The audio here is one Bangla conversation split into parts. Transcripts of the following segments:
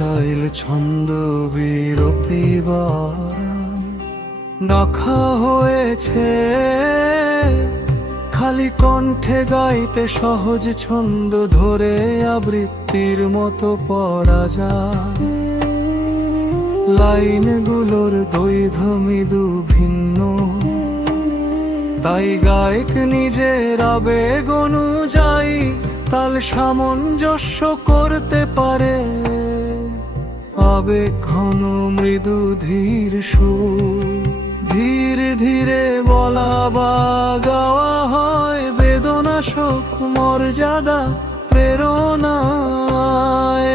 চাইল ছন্দ বিরূপিবার রাখা হয়েছে খালি কণ্ঠে গাইতে সহজ ছন্দ ধরে আবৃত্তির মতো পড়া যায়। লাইনগুলোর দৈর্ঘ্য মৃদু ভিন্ন, তাই গায়ক নিজের আবেগ অনুযায়ী তাল সামঞ্জস্য করতে পারে। আবেগ ঘন মৃদু ধীর সুর ধীরে ধীরে বলা বা গাওয়া হয়। বেদনা শোক মর্যাদা প্রেরণা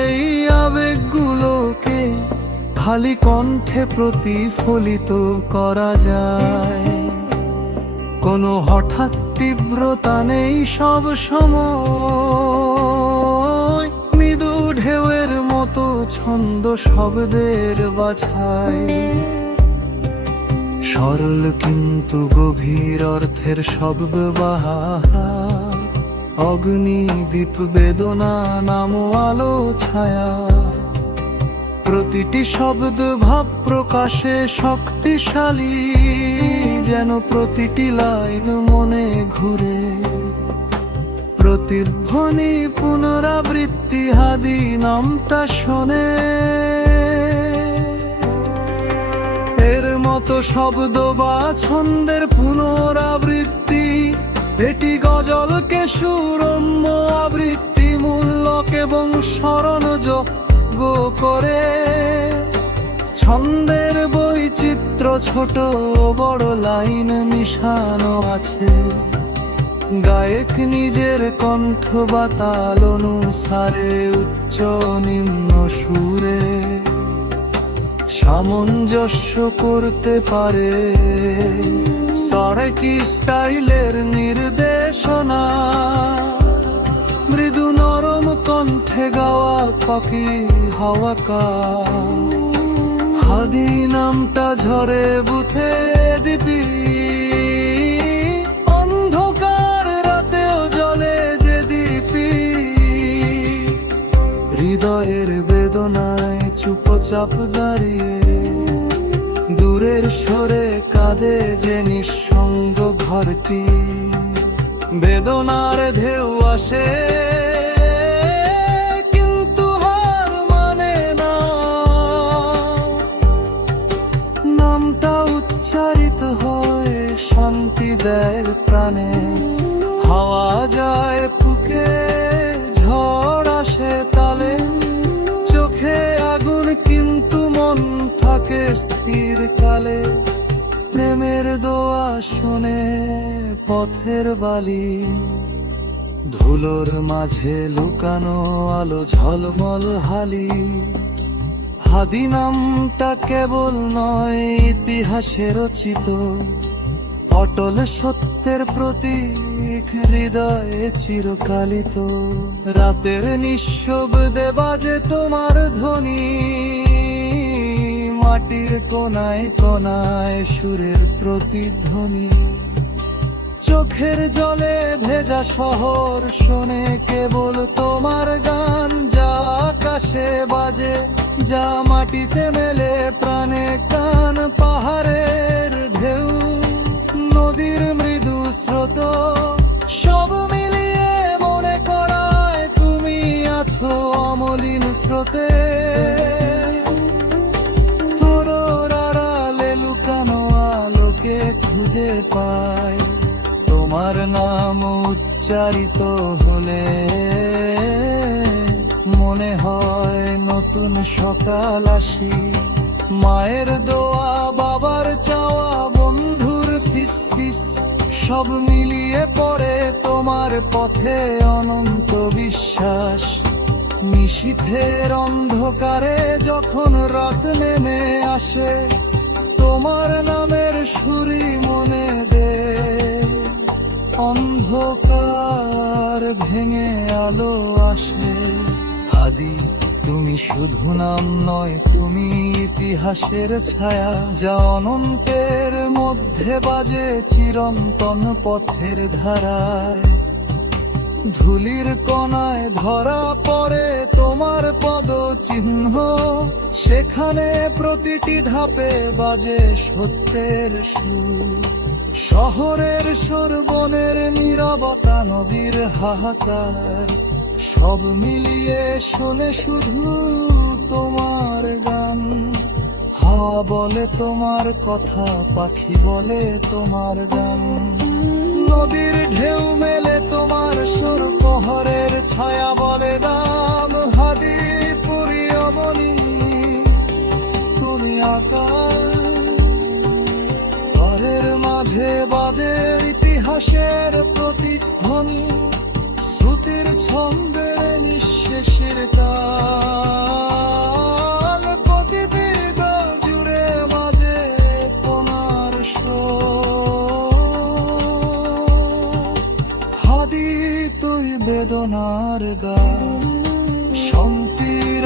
এই আবেগগুলোকে খালি কণ্ঠে প্রতিফলিত করা যায়। কোনো হঠাৎ তীব্রতা নেই, সব সময় মৃদু ঢেউয়ের মতো ছন্দ শব্দের বাছাই। সরল কিন্তু গভীর অর্থের শব্দ বাহারা, অগ্নিদীপ বেদনা নাম আলো ছায়া। প্রতিটি শব্দ ভাব প্রকাশে শক্তিশালী, যেন প্রতিটি লাইন মনে ঘুরে। প্রতিধ্বনি পুনরাবৃত্তি হাদি নামটা শোনে। এর মতো শব্দ বা ছন্দের পুনরাবৃত্তি, এটি গজলকে সুরম্য আবৃত্তি মূল্যক এবং স্মরণযোগ্য করে। ছন্দের বৈচিত্র্য ছোট বড় লাইন মিশানো আছে। গায়ক নিজের কণ্ঠ বা তাল অনুসারে উচ্চ নিম্ন সুরে সামঞ্জস্য করতে পারে। সরেকি স্টাইলের নির্দেশনা, মৃদু নরম কণ্ঠে গাওয়া পাখি হাওয়াকা। হাদি নামটা ঝরে বুথে দিবি, অন্ধকার রাতেও জ্বলে যে দীপি। হৃদয়ের বেদনায় চুপচাপ দাঁড়িয়ে দূরের সরে কাঁদে যে নিঃসঙ্গ ঘরটি। বেদনার ঢেউ আসে কিন্তু হার মানে না। নামটা উচ্চারিত হয় শান্তি দেয় প্রাণে। হাওয়া যায় ফুকে ঝড় আসে তালে, চোখে আগুন কিন্তু মন থাকে স্থির কালে। প্রেমের দোয়া শুনে পথের বালি, ধুলোর মাঝে লুকানো আলো ঝলমল হালি। হাদি নামটা কেবল নয় ইতিহাসে রচিত, অটল সত্যের প্রতীক হৃদয়ে চিরকালিত। রাতের নিঃশব্দে বাজে তোমার ধ্বনি, মাটির কোনায় কোনায় সুরের প্রতিধ্বনি। চোখের জলে ভেজা শহর শোনে কেবল তোমার গান, যা আকাশে বাজে যা মাটিতে মেলে প্রাণে কান। পাহাড়ের ঢেউ নদীর মৃদু স্রোত সব মিলিয়ে মনে করায় তুমি আছো অমলিন স্রোতে। তোর আড়ালে লুকানো আলোকে খুঁজে পাই, তোমার নাম উচ্চারিত হলে মনে হয় নতুন সকাল আসি। মায়ের দোয়া বাবার চাওয়া বন্ধুর ফিসফিস সব মিলিয়ে পড়ে তোমার পথে অনন্ত বিশ্বাস। নিশীথের অন্ধকারে যখন রাত নেমে আসে, তোমার নামের সুরি মনে দে। অন্ধকার ভেঙে আলো আসে। হাদি তুমি শুধু নাম নয়, তুমি ইতিহাসের ছায়া, যা অনন্তের মধ্যে বাজে চিরন্তন পথের ধারায়। ধুলির কণায় ধরা পড়ে তোমার পদচিহ্ন, সেখানে প্রতিটি ধাপে বাজে সত্যের সুর। শহরের সরবনের নীরবতা, নদীর হাহাকার, সব মিলিয়ে শোনে শুধু তোমার গান। হাওয়া বলে তোমার কথা, পাখি বলে তোমার গান। নদীর ঢেউ মেলে তোমার সুর, প্রহরের ছায়া বলে নাম। হাদি প্রিয়মণি তুমি আকাশ, ঘরের মাঝে বাজে ইতিহাসের প্রতিধ্বনি। শ্রুতির ছন্দে নিঃশেষের কাল, প্রতিদিন জুড়ে মাঝে তোমার সুর। হাদি তুই বেদনার গান, শান্তির